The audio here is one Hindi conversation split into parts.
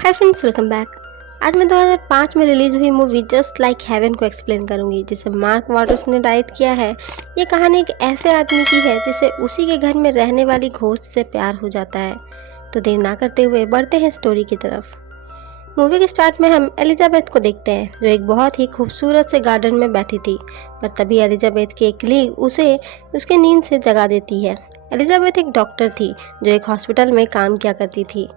Hi friends, welcome back. आज मैं 2005 में रिलीज हुई मूवी जस्ट लाइक हेवन को एक्सप्लेन करूंगी, जिसे मार्क वाटर्स ने डायरेक्ट किया है। ये कहानी एक ऐसे आदमी की है जिसे उसी के घर में रहने वाली घोस्ट से प्यार हो जाता है। तो देर ना करते हुए बढ़ते हैं स्टोरी की तरफ। मूवी के स्टार्ट में हम एलिजाबेथ को देखते हैं, जो एक बहुत ही खूबसूरत से गार्डन में बैठी थी। पर तभी एलिजाबेथ की एक कलीग उसे उसके नींद से जगा देती है। एलिजाबेथ एक डॉक्टर थी जो एक हॉस्पिटल में काम किया करती थी।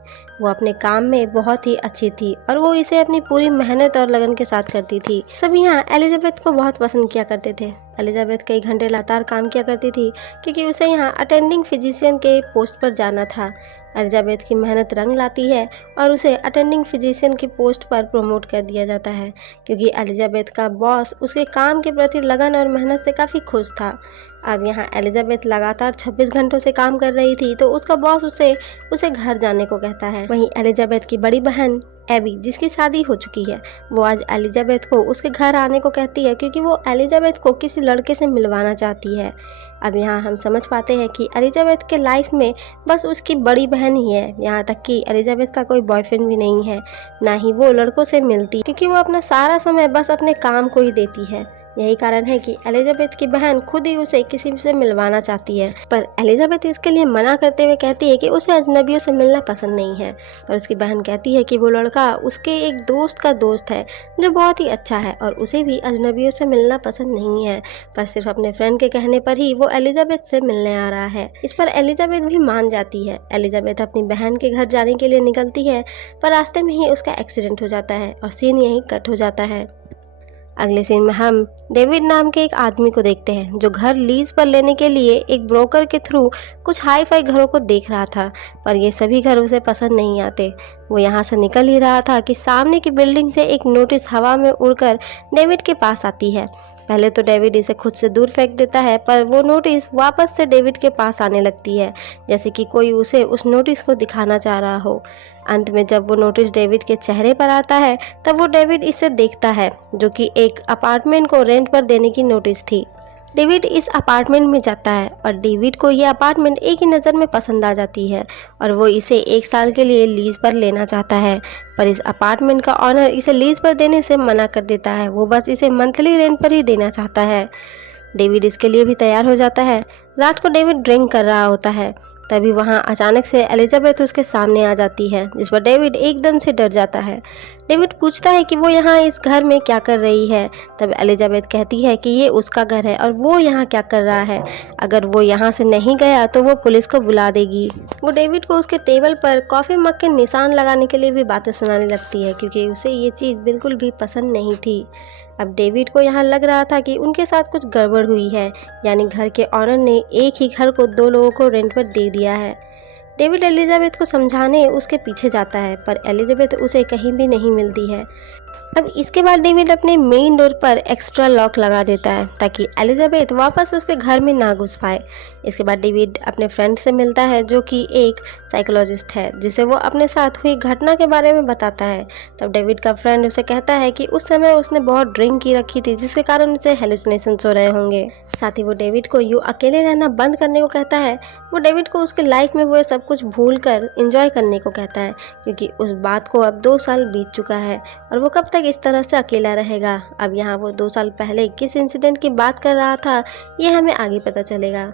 वो अपने काम में बहुत ही अच्छी थी और वो इसे अपनी पूरी मेहनत और लगन के साथ करती थी। सब यहाँ एलिजाबेथ को बहुत पसंद किया करते थे। एलिजाबेथ कई घंटे लगातार काम किया करती थी क्योंकि उसे यहाँ अटेंडिंग फिजिशियन के पोस्ट पर जाना था। एलिजाबेथ की मेहनत रंग लाती है और उसे अटेंडिंग फिजिशियन की पोस्ट पर प्रमोट कर दिया जाता है, क्योंकि एलिजाबेथ का बॉस उसके काम के प्रति लगन और मेहनत से काफ़ी खुश था। अब यहाँ एलिजाबेथ लगातार 26 घंटों से काम कर रही थी, तो उसका बॉस उसे घर जाने को कहता है। वहीं एलिजाबेथ की बड़ी बहन एबी, जिसकी शादी हो चुकी है, वो आज एलिजाबेथ को उसके घर आने को कहती है, क्योंकि वो एलिजाबेथ को किसी लड़के से मिलवाना चाहती है। अब यहाँ हम समझ पाते हैं कि एलिजाबेथ के लाइफ में बस उसकी बड़ी बहन ही है। यहाँ तक कि एलिजाबेथ का कोई बॉयफ्रेंड भी नहीं है, ना ही वो लड़कों से मिलती, क्योंकि वो अपना सारा समय बस अपने काम को ही देती है। यही कारण है कि एलिजाबेथ की बहन खुद ही उसे किसी से मिलवाना चाहती है, पर एलिजाबेथ इसके लिए मना करते हुए कहती है कि उसे अजनबियों से मिलना पसंद नहीं है। पर उसकी बहन कहती है कि वो लड़का उसके एक दोस्त का दोस्त है जो बहुत ही अच्छा है और उसे भी अजनबियों से मिलना पसंद नहीं है, पर सिर्फ अपने फ्रेंड के कहने पर ही वो एलिजाबेथ से मिलने आ रहा है। इस पर एलिजाबेथ भी मान जाती है। एलिजाबेथ अपनी बहन के घर जाने के लिए निकलती है, पर रास्ते में ही उसका एक्सीडेंट हो जाता है और सीन यहीं कट हो जाता है। अगले सीन में हम डेविड नाम के एक आदमी को देखते हैं, जो घर लीज पर लेने के लिए एक ब्रोकर के थ्रू कुछ हाई फाई घरों को देख रहा था, पर ये सभी घर उसे पसंद नहीं आते। वो यहाँ से निकल ही रहा था कि सामने की बिल्डिंग से एक नोटिस हवा में उड़कर डेविड के पास आती है। पहले तो डेविड इसे खुद से दूर फेंक देता है, पर वो नोटिस वापस से डेविड के पास आने लगती है, जैसे कि कोई उसे उस नोटिस को दिखाना चाह रहा हो। अंत में जब वो नोटिस डेविड के चेहरे पर आता है, तब वो डेविड इसे देखता है, जो कि एक अपार्टमेंट को रेंट पर देने की नोटिस थी। डेविड इस अपार्टमेंट में जाता है और डेविड को ये अपार्टमेंट एक ही नज़र में पसंद आ जाती है और वो इसे 1 साल के लिए लीज पर लेना चाहता है। पर इस अपार्टमेंट का ऑनर इसे लीज पर देने से मना कर देता है। वो बस इसे मंथली रेंट पर ही देना चाहता है। डेविड इसके लिए भी तैयार हो जाता है। रात को डेविड ड्रिंक कर रहा होता है, तभी वहाँ अचानक से एलिजाबेथ उसके सामने आ जाती है, जिस पर डेविड एकदम से डर जाता है। डेविड पूछता है कि वो यहाँ इस घर में क्या कर रही है। तब एलिजाबेथ कहती है कि ये उसका घर है और वो यहाँ क्या कर रहा है। अगर वो यहाँ से नहीं गया तो वो पुलिस को बुला देगी। वो डेविड को उसके टेबल पर कॉफ़ी मग के निशान लगाने के लिए भी बातें सुनाने लगती है, क्योंकि उसे ये चीज़ बिल्कुल भी पसंद नहीं थी। अब डेविड को यहाँ लग रहा था कि उनके साथ कुछ गड़बड़ हुई है, यानी घर के ऑनर ने एक ही घर को 2 लोगों को रेंट पर दे दिया है। डेविड एलिजाबेथ को समझाने उसके पीछे जाता है, पर एलिजाबेथ उसे कहीं भी नहीं मिलती है। अब इसके बाद डेविड अपने मेन डोर पर एक्स्ट्रा लॉक लगा देता है, ताकि एलिजाबेथ वापस उसके घर में ना घुस पाए। इसके बाद डेविड अपने फ्रेंड से मिलता है, जो कि एक साइकोलॉजिस्ट है, जिसे वो अपने साथ हुई घटना के बारे में बताता है। तब डेविड का फ्रेंड उसे कहता है कि उस समय उसने बहुत ड्रिंक की रखी थी, जिसके कारण उसे हेलुसिनेशंस हो रहे होंगे। साथ ही वो डेविड को यूँ अकेले रहना बंद करने को कहता है। वो डेविड को उसके लाइफ में हुए सब कुछ भूल कर इंजॉय करने को कहता है, क्योंकि उस बात को अब 2 साल बीत चुका है और वो कब तक इस तरह से अकेला रहेगा। अब यहाँ वो 2 साल पहले किस इंसिडेंट की बात कर रहा था, ये हमें आगे पता चलेगा।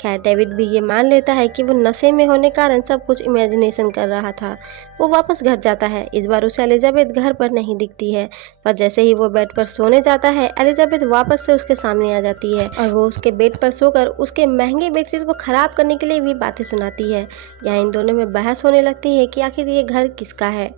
खैर, डेविड भी ये मान लेता है कि वो नशे में होने कारण सब कुछ इमेजिनेशन कर रहा था। वो वापस घर जाता है। इस बार उसे एलिजाबेथ घर पर नहीं दिखती है, पर जैसे ही वो बेड पर सोने जाता है, एलिजाबेथ वापस से उसके सामने आ जाती है और वो उसके बेड पर सोकर उसके महंगे बेडशीट को खराब करने के लिए भी बातें सुनाती है। यहाँ इन दोनों में बहस होने लगती है कि आखिर ये घर किसका है।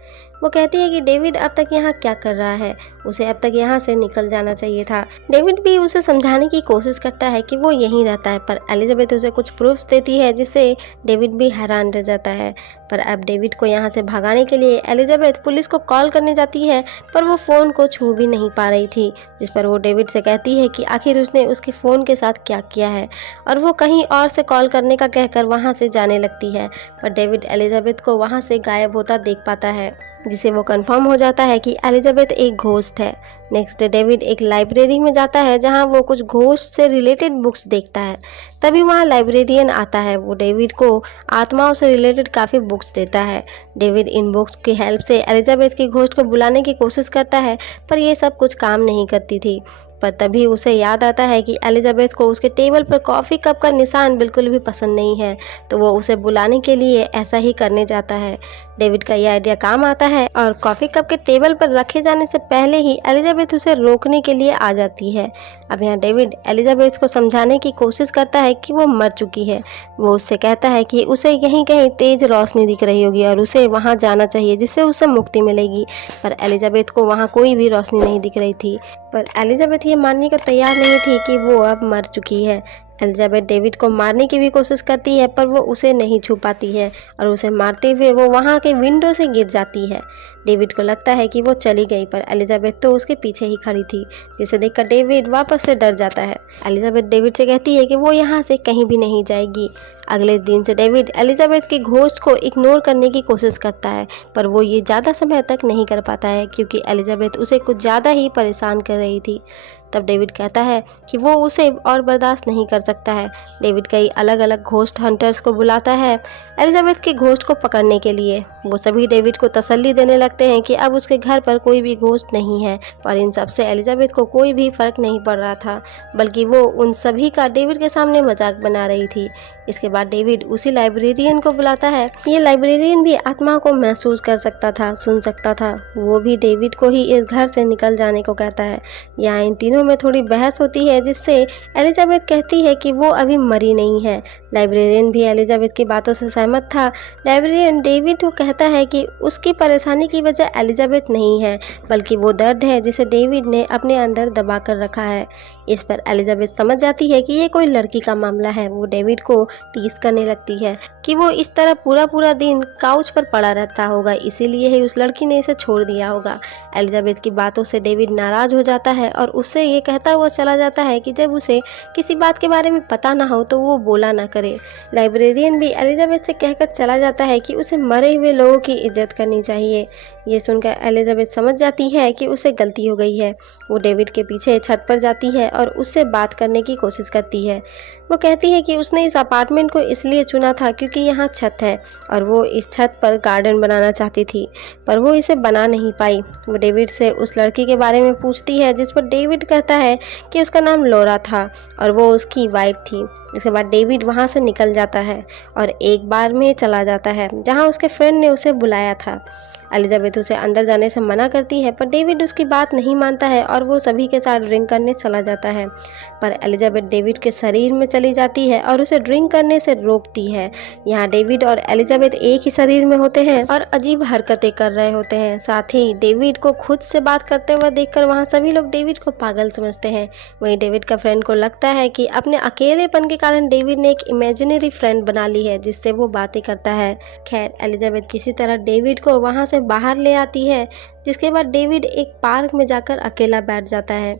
वो कहती है कि डेविड अब तक यहाँ क्या कर रहा है, उसे अब तक यहाँ से निकल जाना चाहिए था। डेविड भी उसे समझाने की कोशिश करता है कि वो यहीं रहता है, पर एलिजाबेथ उसे कुछ प्रूफ्स देती है, जिससे डेविड भी हैरान रह जाता है। पर अब डेविड को यहाँ से भगाने के लिए एलिजाबेथ पुलिस को कॉल करने जाती है, पर वो फ़ोन को छू भी नहीं पा रही थी, जिस पर वो डेविड से कहती है कि आखिर उसने उसके फ़ोन के साथ क्या किया है, और वो कहीं और से कॉल करने का कहकर वहाँ से जाने लगती है। पर डेविड एलिजाबेथ को वहाँ से गायब होता देख पाता है, जिसे वो कंफर्म हो जाता है कि एलिजाबेथ एक घोस्ट है। नेक्स्ट डे डेविड एक लाइब्रेरी में जाता है जहाँ वो कुछ घोस्ट से रिलेटेड बुक्स देखता है। तभी वहाँ लाइब्रेरियन आता है। वो डेविड को आत्माओं से रिलेटेड काफ़ी बुक्स देता है। डेविड इन बुक्स की हेल्प से एलिजाबेथ की घोस्ट को बुलाने की कोशिश करता है, पर ये सब कुछ काम नहीं करती थी। पर तभी उसे याद आता है कि एलिजाबेथ को उसके टेबल पर कॉफ़ी कप का निशान बिल्कुल भी पसंद नहीं है, तो वो उसे बुलाने के लिए ऐसा ही करने जाता है। डेविड का यह आइडिया काम आता है और कॉफ़ी कप के टेबल पर रखे जाने से पहले ही एलिजाबेथ उसे रोकने के लिए आ जाती है। अब यहाँ डेविड एलिजाबेथ को समझाने की कोशिश करता है कि वो मर चुकी है। वो उससे कहता है कि उसे यहीं कहीं तेज रोशनी दिख रही होगी और उसे वहाँ जाना चाहिए जिससे उसे मुक्ति मिलेगी, पर एलिजाबेथ को वहाँ कोई भी रोशनी नहीं दिख रही थी। पर एलिजाबेथ ये मानने को तैयार नहीं थी कि वो अब मर चुकी है। एलिजाबेथ डेविड को मारने की भी कोशिश करती है, पर वो उसे नहीं छू पाती है और उसे मारते हुए वो वहाँ के विंडो से गिर जाती है। डेविड को लगता है कि वो चली गई, पर एलिजाबेथ तो उसके पीछे ही खड़ी थी, जिसे देखकर डेविड वापस से डर जाता है। एलिजाबेथ डेविड से कहती है कि वो यहाँ से कहीं भी नहीं जाएगी। अगले दिन से डेविड एलिजाबेथ की घोस्ट को इग्नोर करने की कोशिश करता है, पर वो ये ज़्यादा समय तक नहीं कर पाता है क्योंकि एलिजाबेथ उसे कुछ ज़्यादा ही परेशान कर रही थी। तब डेविड कहता है कि वो उसे और बर्दाश्त नहीं कर सकता है। डेविड कई अलग अलग घोस्ट हंटर्स को बुलाता है एलिजाबेथ के घोस्ट को पकड़ने के लिए। वो सभी डेविड को तसल्ली देने लगते हैं कि अब उसके घर पर कोई भी घोस्ट नहीं है, पर इन सब से एलिजाबेथ को कोई भी फर्क नहीं पड़ रहा था, बल्कि वो उन सभी का डेविड के सामने मजाक बना रही थी। इसके बाद डेविड उसी लाइब्रेरियन को बुलाता है। ये लाइब्रेरियन भी आत्मा को महसूस कर सकता था, सुन सकता था। वो भी डेविड को ही इस घर से निकल जाने को कहता है। यहाँ इन तीनों में थोड़ी बहस होती है, जिससे एलिजाबेथ कहती है कि वो अभी मरी नहीं है। लाइब्रेरियन भी एलिजाबेथ की बातों से सहमत था। लाइब्रेरियन डेविड को कहता है कि उसकी परेशानी की वजह एलिजाबेथ नहीं है, बल्कि वो दर्द है जिसे डेविड ने अपने अंदर दबा कर रखा है। इस पर एलिजाबेथ समझ जाती है कि ये कोई लड़की का मामला है। वो डेविड को टीज करने लगती है कि वो इस तरह पूरा पूरा दिन काउच पर पड़ा रहता होगा, इसीलिए ही उस लड़की ने इसे छोड़ दिया होगा। एलिजाबेथ की बातों से डेविड नाराज हो जाता है और उससे ये कहता हुआ चला जाता है कि जब उसे किसी बात के बारे में पता ना हो तो वो बोला ना करे। लाइब्रेरियन भी एलिजाबेथ से कहकर चला जाता है कि उसे मरे हुए लोगों की इज्जत करनी चाहिए। ये सुनकर एलिजाबेथ समझ जाती है कि उसे गलती हो गई है। वो डेविड के पीछे छत पर जाती है और उससे बात करने की कोशिश करती है। वो कहती है कि उसने इस अपार्टमेंट को इसलिए चुना था क्योंकि यहाँ छत है और वो इस छत पर गार्डन बनाना चाहती थी, पर वो इसे बना नहीं पाई। वो डेविड से उस लड़की के बारे में पूछती है, जिस पर डेविड कहता है कि उसका नाम लॉरा था और वो उसकी वाइफ थी। इसके बाद डेविड वहाँ से निकल जाता है और एक बार में चला जाता है जहाँ उसके फ्रेंड ने उसे बुलाया था। एलिजाबेथ उसे अंदर जाने से मना करती है, पर डेविड उसकी बात नहीं मानता है और वो सभी के साथ ड्रिंक करने चला जाता है। पर एलिजाबेथ डेविड के शरीर में चली जाती है और उसे ड्रिंक करने से रोकती है। यहाँ डेविड और एलिजाबेथ एक ही शरीर में होते हैं और अजीब हरकतें कर रहे होते हैं। साथ ही डेविड को खुद से बात करते हुए देखकर वहाँ सभी लोग डेविड को पागल समझते हैं। वहीं डेविड का फ्रेंड को लगता है कि अपने अकेलेपन के कारण डेविड ने एक इमेजिनरी फ्रेंड बना ली है जिससे वो बातें करता है। खैर, एलिजाबेथ किसी तरह डेविड को वहाँ से बाहर ले आती है, जिसके बाद डेविड एक पार्क में जाकर अकेला बैठ जाता है।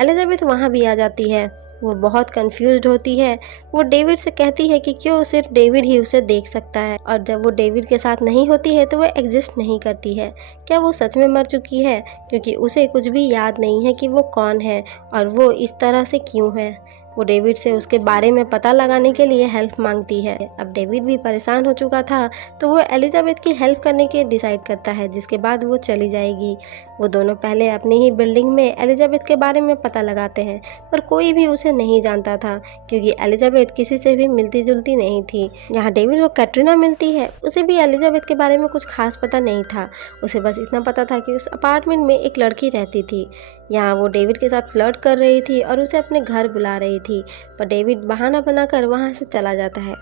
एलिजाबेथ वहाँ भी आ जाती है। वो बहुत कंफ्यूज्ड होती है। वो डेविड से कहती है कि क्यों सिर्फ डेविड ही उसे देख सकता है और जब वो डेविड के साथ नहीं होती है तो वो एग्जिस्ट नहीं करती है। क्या वो सच में मर चुकी है? क्योंकि उसे कुछ भी याद नहीं है कि वो कौन है और वो इस तरह से क्यों है। वो डेविड से उसके बारे में पता लगाने के लिए हेल्प मांगती है। अब डेविड भी परेशान हो चुका था, तो वो एलिजाबेथ की हेल्प करने के डिसाइड करता है, जिसके बाद वो चली जाएगी। वो दोनों पहले अपनी ही बिल्डिंग में एलिजाबेथ के बारे में पता लगाते हैं, पर कोई भी उसे नहीं जानता था क्योंकि एलिजाबेथ किसी से भी मिलती जुलती नहीं थी। यहाँ डेविड को कैटरीना मिलती है। उसे भी एलिजाबेथ के बारे में कुछ खास पता नहीं था। उसे बस इतना पता था कि उस अपार्टमेंट में एक लड़की रहती थी। यहाँ वो डेविड के साथ फ्लर्ट कर रही थी और उसे अपने घर बुला रही थी, पर डेविड बहाना बनाकर वहाँ से चला जाता है।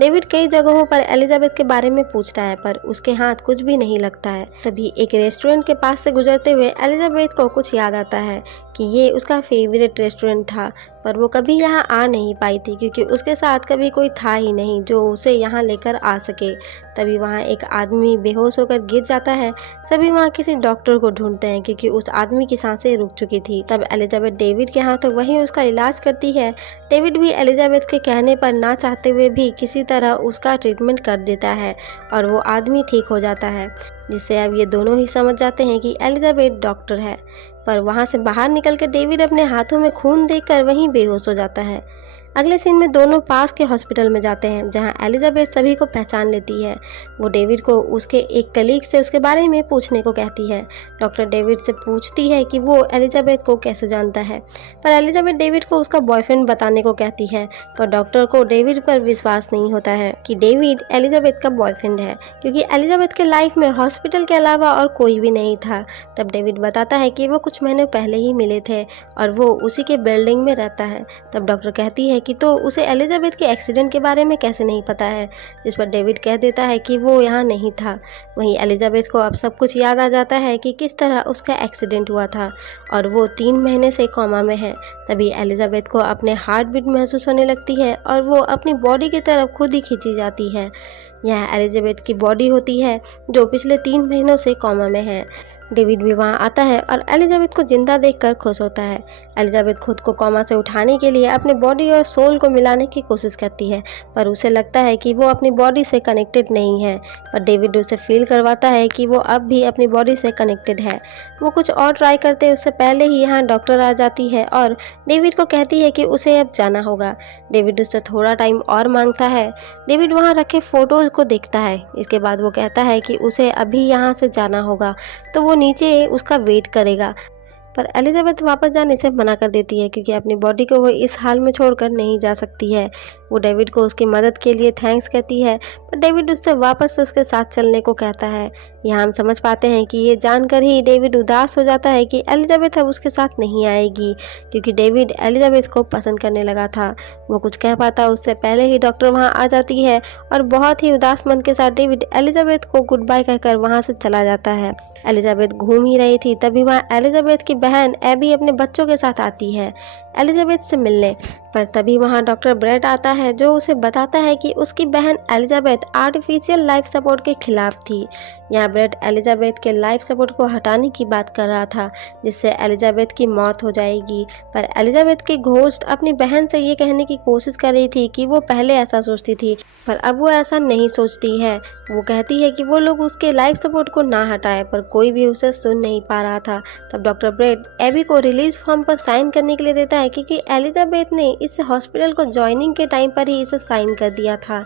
डेविड कई जगहों पर एलिजाबेथ के बारे में पूछता है, पर उसके हाथ कुछ भी नहीं लगता है। तभी एक रेस्टोरेंट के पास से गुजरते हुए एलिजाबेथ को कुछ याद आता है कि ये उसका फेवरेट रेस्टोरेंट था, पर वो कभी यहाँ आ नहीं पाई थी क्योंकि उसके साथ कभी कोई था ही नहीं जो उसे यहाँ लेकर आ सके। तभी वहाँ एक आदमी बेहोश होकर गिर जाता है। सभी वहाँ किसी डॉक्टर को ढूंढते हैं क्योंकि उस आदमी की सांसें रुक चुकी थी। तब एलिजाबेथ डेविड के हाथों वहीं उसका इलाज करती है। डेविड भी एलिजाबेथ के कहने पर ना चाहते हुए भी किसी तरह उसका ट्रीटमेंट कर देता है और वो आदमी ठीक हो जाता है, जिससे अब ये दोनों ही समझ जाते हैं कि एलिजाबेथ डॉक्टर है। पर वहाँ से बाहर निकल कर डेविड अपने हाथों में खून देखकर वहीं बेहोश हो जाता है। अगले सीन में दोनों पास के हॉस्पिटल में जाते हैं जहां एलिजाबेथ सभी को पहचान लेती है। वो डेविड को उसके एक कलीग से उसके बारे में पूछने को कहती है। डॉक्टर डेविड से पूछती है कि वो एलिजाबेथ को कैसे जानता है, पर एलिजाबेथ डेविड को उसका बॉयफ्रेंड बताने को कहती है। पर डॉक्टर को डेविड पर विश्वास नहीं होता है कि डेविड एलिजाबेथ का बॉयफ्रेंड है, क्योंकि एलिजाबेथ के लाइफ में हॉस्पिटल के अलावा और कोई भी नहीं था। तब डेविड बताता है कि वो कुछ महीने पहले ही मिले थे और वो उसी के बिल्डिंग में रहता है। तब डॉक्टर कहती है कि तो उसे एलिजाबेथ के एक्सीडेंट के बारे में कैसे नहीं पता है, जिस पर डेविड कह देता है कि वो यहाँ नहीं था। वहीं एलिजाबेथ को अब सब कुछ याद आ जाता है कि किस तरह उसका एक्सीडेंट हुआ था और वो 3 महीने से कोमा में है। तभी एलिजाबेथ को अपने हार्ट बीट महसूस होने लगती है और वो अपनी बॉडी की तरफ खुद ही खींची जाती है। यह एलिजाबेथ की बॉडी होती है जो पिछले 3 महीनों से कोमा में है। डेविड भी वहां आता है और एलिजाबेथ को जिंदा देखकर खुश होता है। एलिजाबेथ खुद को कोमा से उठाने के लिए अपने बॉडी और सोल को मिलाने की कोशिश करती है, पर उसे लगता है कि वो अपनी बॉडी से कनेक्टेड नहीं है। पर डेविड उसे फील करवाता है कि वो अब भी अपनी बॉडी से कनेक्टेड है। वो कुछ और ट्राई करते उससे पहले ही यहाँ डॉक्टर आ जाती है और डेविड को कहती है कि उसे अब जाना होगा। डेविड उससे थोड़ा टाइम और मांगता है। डेविड वहाँ रखे फोटोज को देखता है। इसके बाद वो कहता है कि उसे अभी यहाँ से जाना होगा, तो वो नीचे उसका वेट करेगा। पर एलिजाबेथ वापस जाने से मना कर देती है, क्योंकि अपनी बॉडी को वो इस हाल में छोड़कर नहीं जा सकती है। वो डेविड को उसकी मदद के लिए थैंक्स कहती है, पर डेविड उससे वापस से उसके साथ चलने को कहता है। यहाँ हम समझ पाते हैं कि ये जानकर ही डेविड उदास हो जाता है कि एलिजाबेथ अब उसके साथ नहीं आएगी, क्योंकि डेविड एलिजाबेथ को पसंद करने लगा था। वो कुछ कह पाता उससे पहले ही डॉक्टर वहाँ आ जाती है और बहुत ही उदास मन के साथ डेविड एलिजाबेथ को गुड बाय कहकर वहाँ से चला जाता है। एलिजाबेथ घूम ही रही थी, तभी वहाँ एलिजाबेथ की बहन एबी अपने बच्चों के साथ आती है एलिजाबेथ से मिलने। पर तभी वहाँ डॉक्टर ब्रेट आता है जो उसे बताता है कि उसकी बहन एलिजाबेथ आर्टिफिशियल लाइफ सपोर्ट के खिलाफ थी। यहाँ ब्रेट एलिजाबेथ के लाइफ सपोर्ट को हटाने की बात कर रहा था, जिससे एलिजाबेथ की मौत हो जाएगी। पर एलिजाबेथ की घोस्ट अपनी बहन से ये कहने की कोशिश कर रही थी कि वो पहले ऐसा सोचती थी, पर अब वो ऐसा नहीं सोचती है। वो कहती है कि वो लोग उसके लाइफ सपोर्ट को ना हटाए, पर कोई भी उसे सुन नहीं पा रहा था। तब डॉक्टर ब्रेट एबी को रिलीज फॉर्म पर साइन करने के लिए देता है, क्योंकि एलिजाबेथ ने इस हॉस्पिटल को ज्वाइनिंग के टाइम पर ही इसे साइन कर दिया था।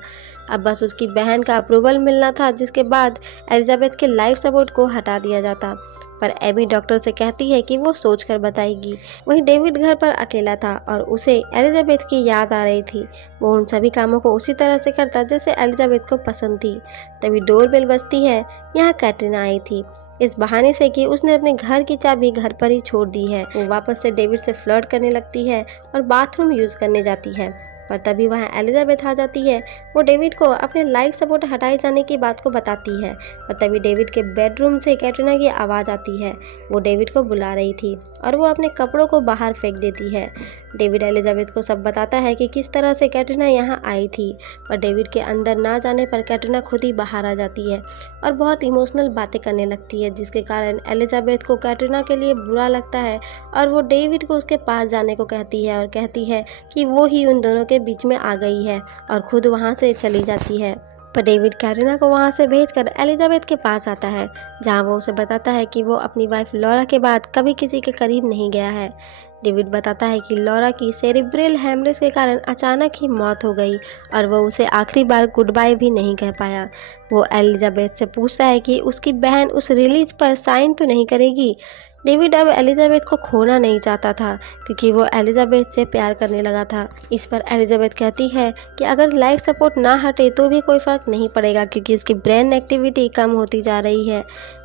अब बस उसकी बहन का अप्रूवल मिलना था, जिसके बाद एलिजाबेथ के लाइफ सपोर्ट को हटा दिया जाता। पर एबी डॉक्टर से कहती है कि वो सोचकर बताएगी। वहीं डेविड घर पर अकेला था और उसे एलिजाबेथ की याद आ रही थी। वो उन सभी कामों को उसी तरह से करता जैसे एलिजाबेथ को पसंद थी। तभी डोरबेल बजती है। यहाँ कैटरीना आई थी, इस बहाने से कि उसने अपने घर की चाबी घर पर ही छोड़ दी है। वो वापस से डेविड से फ्लर्ट करने लगती है और बाथरूम यूज करने जाती है। पर तभी वहाँ एलिजाबेथ आ जाती है। वो डेविड को अपने लाइफ सपोर्ट हटाए जाने की बात को बताती है। पर तभी डेविड के बेडरूम से कैटरीना की आवाज़ आती है। वो डेविड को बुला रही थी और वो अपने कपड़ों को बाहर फेंक देती है। डेविड एलिजाबेथ को सब बताता है कि किस तरह से कैटरीना यहाँ आई थी। पर डेविड के अंदर ना जाने पर कैटरीना खुद ही बाहर आ जाती है और बहुत इमोशनल बातें करने लगती है, जिसके कारण एलिजाबेथ को कैटरीना के लिए बुरा लगता है और वो डेविड को उसके पास जाने को कहती है और कहती है कि वो ही उन दोनों के बीच में आ गई है और खुद वहाँ से चली जाती है। पर डेविड कैटरीना को वहाँ से भेजकर एलिजाबेथ के पास आता है, जहाँ वो उसे बताता है कि वो अपनी वाइफ लॉरा के बाद कभी किसी के करीब नहीं गया है। डेविड बताता है कि लॉरा की सेरिब्रल हेमरेज के कारण अचानक ही मौत हो गई और वो उसे आखिरी बार गुड बाय भी नहीं कह पाया। वो एलिजाबेथ से पूछता है कि उसकी बहन उस रिलीज पर साइन तो नहीं करेगी। डेविड अब एलिजाबेथ को खोना नहीं चाहता था, क्योंकि वो एलिजाबेथ से प्यार करने लगा था। इस पर एलिजाबेथ कहती है कि अगर लाइफ सपोर्ट ना हटे तो भी कोई फ़र्क नहीं पड़ेगा, क्योंकि उसकी ब्रेन एक्टिविटी कम होती जा रही है।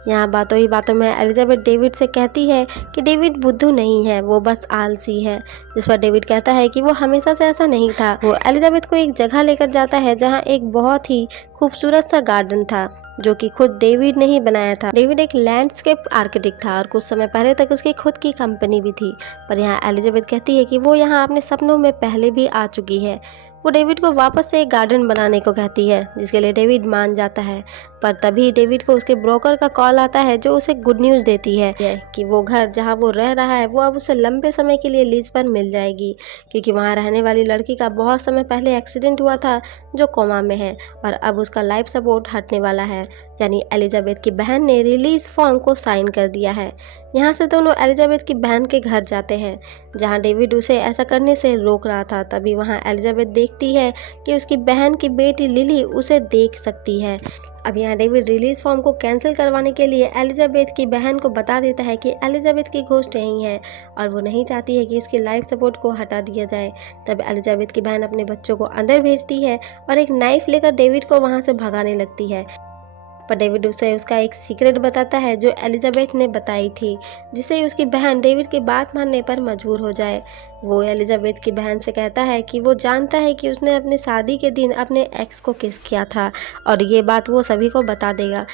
यहाँ बातों ही बातों में एलिजाबेथ डेविड से कहती है कि डेविड बुद्धू नहीं है, वो बस आलसी है। जिस पर डेविड कहता है कि वो हमेशा से ऐसा नहीं था। वो एलिजाबेथ को एक जगह लेकर जाता है जहाँ एक बहुत ही खूबसूरत सा गार्डन था, जो कि खुद डेविड ने ही बनाया था। डेविड एक लैंडस्केप आर्किटेक्ट था और कुछ समय पहले तक उसकी खुद की कंपनी भी थी। पर यहाँ एलिजाबेथ कहती है कि वो यहाँ अपने सपनों में पहले भी आ चुकी है। वो डेविड को वापस से एक गार्डन बनाने को कहती है, जिसके लिए डेविड मान जाता है। पर तभी डेविड को उसके ब्रोकर का कॉल आता है, जो उसे गुड न्यूज़ देती है कि वो घर जहां वो रह रहा है वो अब उसे लंबे समय के लिए लीज पर मिल जाएगी, क्योंकि वहां रहने वाली लड़की का बहुत समय पहले एक्सीडेंट हुआ था जो कोमा में है और अब उसका लाइफ सपोर्ट हटने वाला है। यानी एलिजाबेथ की बहन ने रिलीज फॉर्म को साइन कर दिया है। यहाँ से दोनों एलिजाबेथ की बहन के घर जाते हैं, जहाँ डेविड उसे ऐसा करने से रोक रहा था। तभी वहाँ एलिजाबेथ देखती है कि उसकी बहन की बेटी लिली उसे देख सकती है। अब यहाँ डेविड रिलीज फॉर्म को कैंसिल करवाने के लिए एलिजाबेथ की बहन को बता देता है कि एलिजाबेथ की घोस्ट यहीं है और वो नहीं चाहती है कि उसकी लाइफ सपोर्ट को हटा दिया जाए। तब एलिजाबेथ की बहन अपने बच्चों को अंदर भेजती है और एक नाइफ लेकर डेविड को वहाँ से भगाने लगती है। पर डेविड उसे उसका एक सीक्रेट बताता है जो एलिजाबेथ ने बताई थी, जिससे उसकी बहन डेविड की बात मानने पर मजबूर हो जाए। वो एलिजाबेथ की बहन से कहता है कि वो जानता है कि उसने अपने शादी के दिन अपने एक्स को किस किया था और ये बात वो सभी को बता देगा।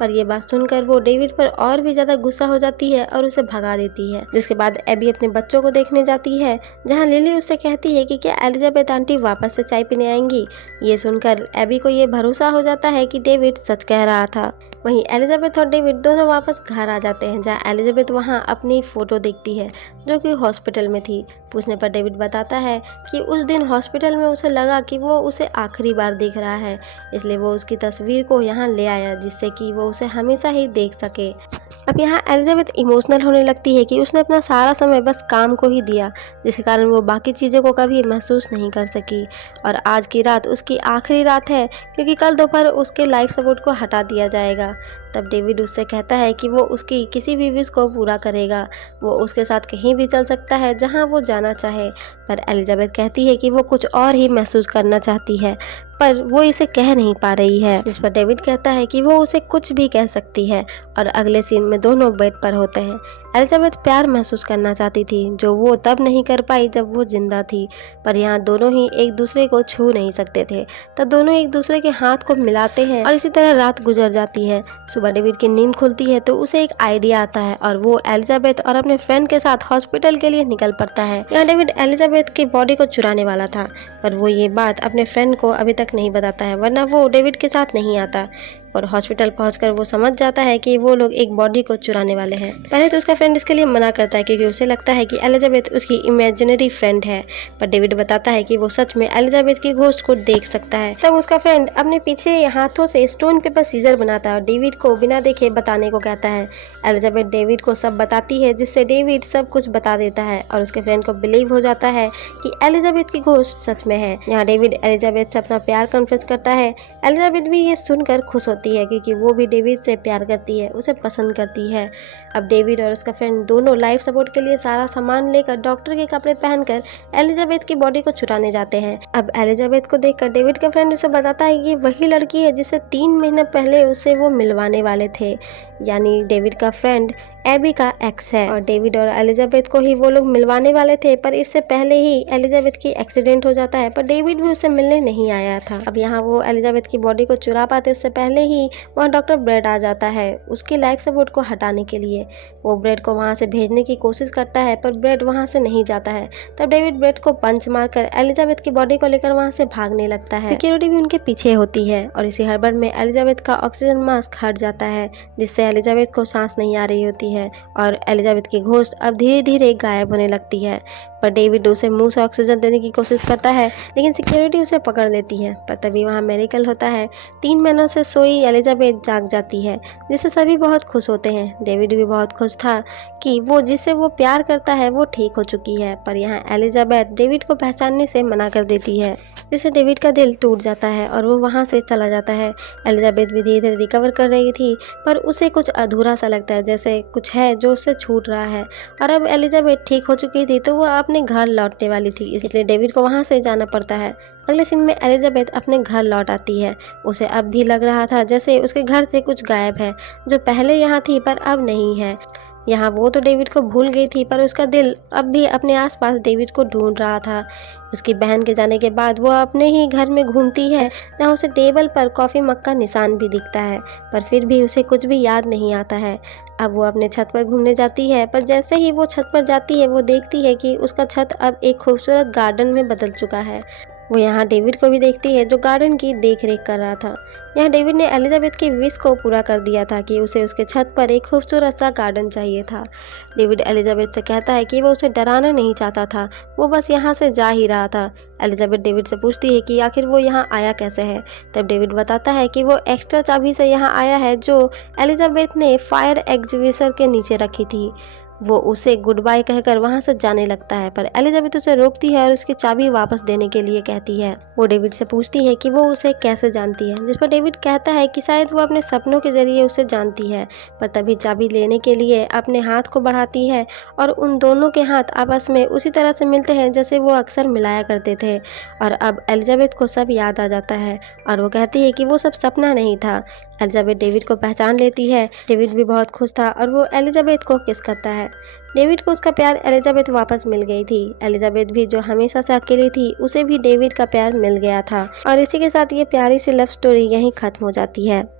पर यह बात सुनकर वो डेविड पर और भी ज़्यादा गुस्सा हो जाती है और उसे भगा देती है। जिसके बाद एबी अपने बच्चों को देखने जाती है, जहां लिली उससे कहती है कि क्या एलिजाबेथ आंटी वापस से चाय पीने आएंगी। ये सुनकर एबी को ये भरोसा हो जाता है कि डेविड सच कह रहा था। वहीं एलिजाबेथ और डेविड दोनों वापस घर आ जाते हैं, जहां एलिजाबेथ वहां अपनी फ़ोटो देखती है जो कि हॉस्पिटल में थी। पूछने पर डेविड बताता है कि उस दिन हॉस्पिटल में उसे लगा कि वो उसे आखिरी बार देख रहा है, इसलिए वो उसकी तस्वीर को यहाँ ले आया जिससे कि वो उसे हमेशा ही देख सके। अब यहाँ एलिजाबेथ इमोशनल होने लगती है कि उसने अपना सारा समय बस काम को ही दिया, जिसके कारण वो बाकी चीज़ों को कभी महसूस नहीं कर सकी। और आज की रात उसकी आखिरी रात है, क्योंकि कल दोपहर उसके लाइफ सपोर्ट को हटा दिया जाएगा। तब डेविड उससे कहता है कि वो उसकी किसी भी विश को पूरा करेगा, वो उसके साथ कहीं भी चल सकता है जहाँ वो जाना चाहे। पर एलिजाबेथ कहती है कि वो कुछ और ही महसूस करना चाहती है, पर वो इसे कह नहीं पा रही है। जिस पर डेविड कहता है कि वो उसे कुछ भी कह सकती है। और अगले सीन में दोनों बेड पर होते हैं। एलिजाबेथ प्यार महसूस करना चाहती थी, जो वो तब नहीं कर पाई जब वो जिंदा थी, पर यहाँ दोनों ही एक दूसरे को छू नहीं सकते थे। तब दोनों एक दूसरे के हाथ को मिलाते हैं और इसी तरह रात गुजर जाती है। सुबह डेविड की नींद खुलती है तो उसे एक आइडिया आता है और वो एलिजाबेथ और अपने फ्रेंड के साथ हॉस्पिटल के लिए निकल पड़ता है। यहाँ डेविड एलिजाबेथ की बॉडी को चुराने वाला था, पर वो ये बात अपने फ्रेंड को अभी तक नहीं बताता है, वरना वो डेविड के साथ नहीं आता। और हॉस्पिटल पहुंचकर वो समझ जाता है कि वो लोग एक बॉडी को चुराने वाले हैं। पहले तो उसका फ्रेंड इसके लिए मना करता है, क्योंकि उसे लगता है कि एलिजाबेथ उसकी इमेजिनरी फ्रेंड है, पर डेविड बताता है कि वो सच में एलिजाबेथ की घोस्ट को देख सकता है। तब उसका फ्रेंड अपने पीछे हाथों से स्टोन पेपर सीजर बनाता है और डेविड को बिना देखे बताने को कहता है। एलिजाबेथ डेविड को सब बताती है, जिससे डेविड सब कुछ बता देता है और उसके फ्रेंड को बिलीव हो जाता है कि एलिजाबेथ की घोस्ट सच में है। यहाँ डेविड एलिजाबेथ से अपना प्यार कन्फेस करता है। एलिजाबेथ भी ये सुनकर खुश होती है, क्योंकि वो भी डेविड से प्यार करती है, उसे पसंद करती है। अब डेविड और उसका फ्रेंड दोनों लाइफ सपोर्ट के लिए सारा सामान लेकर डॉक्टर के कपड़े पहनकर एलिजाबेथ की बॉडी को चुराने जाते हैं। अब एलिजाबेथ को देखकर डेविड का फ्रेंड उसे बताता है कि वही लड़की है जिससे 3 महीने पहले उसे वो मिलवाने वाले थे, यानी डेविड का फ्रेंड एबी का एक्स है। और डेविड और एलिजाबेथ को ही वो लोग मिलवाने वाले थे, पर इससे पहले ही एलिजाबेथ की एक्सीडेंट हो जाता है, पर डेविड भी उससे मिलने नहीं आया था। अब यहाँ वो एलिजाबेथ की बॉडी को चुरा पाते उससे पहले ही वहाँ डॉक्टर ब्रेड आ जाता है उसकी लाइफ सपोर्ट को हटाने के लिए। वो ब्रेड को वहाँ से भेजने की कोशिश करता है, पर ब्रेड वहाँ से नहीं जाता है। तब डेविड ब्रेड को पंच मारकर एलिजाबेथ की बॉडी को लेकर वहाँ से भागने लगता है। सिक्योरिटी भी उनके पीछे होती है और इसी हड़बड़ में एलिजाबेथ का ऑक्सीजन मास्क हट जाता है, जिससे एलिजाबेथ को सांस नहीं आ रही होती है और एलिजाबेथ की घोस्ट अब धीरे धीरे गायब होने लगती है। पर डेविड उसे मुंह से ऑक्सीजन देने की कोशिश करता है, लेकिन सिक्योरिटी उसे पकड़ लेती है। पर तभी वहाँ मेडिकल होता है। 3 महीनों से सोई एलिजाबेथ जाग जाती है, जिससे सभी बहुत खुश होते हैं। डेविड भी बहुत खुश था कि वो जिससे वो प्यार करता है वो ठीक हो चुकी है। पर यहाँ एलिजाबेथ डेविड को पहचानने से मना कर देती है, जिससे डेविड का दिल टूट जाता है और वो वहाँ से चला जाता है। एलिजाबेथ भी धीरे धीरे रिकवर कर रही थी, पर उसे कुछ अधूरा सा लगता है, जैसे कुछ है जो उससे छूट रहा है। और अब एलिजाबेथ ठीक हो चुकी थी तो वो अपने घर लौटने वाली थी, इसलिए डेविड को वहाँ से जाना पड़ता है। अगले सीन में एलिजाबेथ अपने घर लौट आती है। उसे अब भी लग रहा था जैसे उसके घर से कुछ गायब है, जो पहले यहाँ थी पर अब नहीं है। यहाँ वो तो डेविड को भूल गई थी, पर उसका दिल अब भी अपने आसपास डेविड को ढूंढ रहा था। उसकी बहन के जाने के बाद वो अपने ही घर में घूमती है, जहाँ उसे टेबल पर कॉफ़ी मग का निशान भी दिखता है, पर फिर भी उसे कुछ भी याद नहीं आता है। अब वो अपने छत पर घूमने जाती है, पर जैसे ही वो छत पर जाती है वो देखती है कि उसका छत अब एक खूबसूरत गार्डन में बदल चुका है। वो यहाँ डेविड को भी देखती है जो गार्डन की देख रेख कर रहा था। यहाँ डेविड ने एलिजाबेथ की विश को पूरा कर दिया था कि उसे उसके छत पर एक खूबसूरत सा गार्डन चाहिए था। डेविड एलिजाबेथ से कहता है कि वो उसे डराना नहीं चाहता था, वो बस यहाँ से जा ही रहा था। एलिजाबेथ डेविड से पूछती है कि आखिर वो यहाँ आया कैसे है। तब डेविड बताता है कि वो एक्स्ट्रा चाबी से यहाँ आया है जो एलिजाबेथ ने फायर एग्जीक्यूटर के नीचे रखी थी। वो उसे गुड बाय कहकर वहां से जाने लगता है, पर एलिजाबेथ उसे रोकती है और उसकी चाबी वापस देने के लिए कहती है। वो डेविड से पूछती है कि वो उसे कैसे जानती है, जिस पर डेविड कहता है कि शायद वो अपने सपनों के जरिए उसे जानती है। पर तभी चाबी लेने के लिए अपने हाथ को बढ़ाती है और उन दोनों के हाथ आपस में उसी तरह से मिलते हैं जैसे वो अक्सर मिलाया करते थे। और अब एलिजाबेथ को सब याद आ जाता है और वो कहती है कि वो सब सपना नहीं था। एलिजाबेथ डेविड को पहचान लेती है। डेविड भी बहुत खुश था और वो एलिजाबेथ को किस करता है। डेविड को उसका प्यार एलिजाबेथ वापस मिल गई थी। एलिजाबेथ भी जो हमेशा से अकेली थी, उसे भी डेविड का प्यार मिल गया था। और इसी के साथ ये प्यारी सी लव स्टोरी यहीं खत्म हो जाती है।